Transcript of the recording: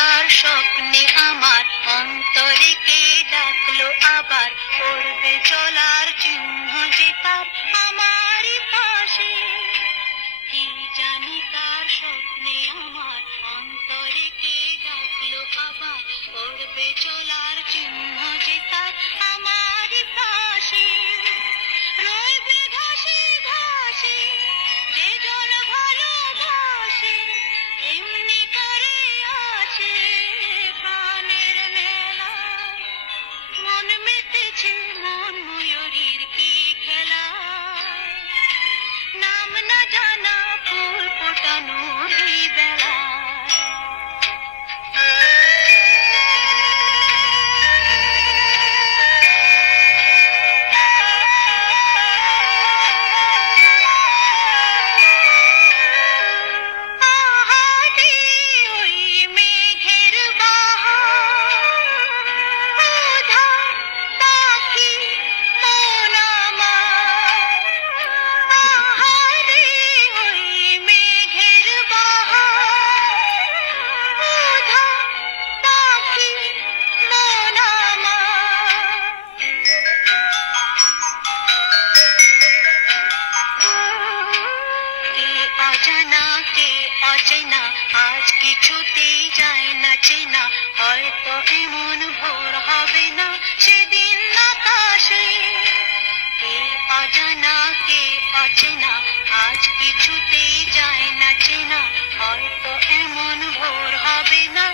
তার স্বপ্নে আমার অন্তরে কে ডাকলো আবার পড়বে চলার চিহ্ন যে তার আমারই পাশে কি জানি তার স্বপ্নে আমার অন্তরে কে ডাকলো আবার পড়বে চলার চিহ্ন যে তার আমারই পাশে রইবে ঘাসে ঘাসে যে জন ভালোবাসে এমনি করে আছে প্রাণের মেলা মন মেতেছে মন ময়ূরীর কি খেলা নাম না জানা ফুল ফোটানোর এই বেলা আহারে ওই মেঘের বাহার ওধা পাখি মন আমার আহারে ওই মেঘের বাহার ওধা পাখি মন আমার কে অজানা কে অচেনা আজ কিছুতেই যায় না চেনা হয়তো এমন ভোর হবে না সেদিন আকাশে কে অজানা কে অচেনা আজ কিছুতেই যায় না চেনা হয়তো এমন ভোর হবে না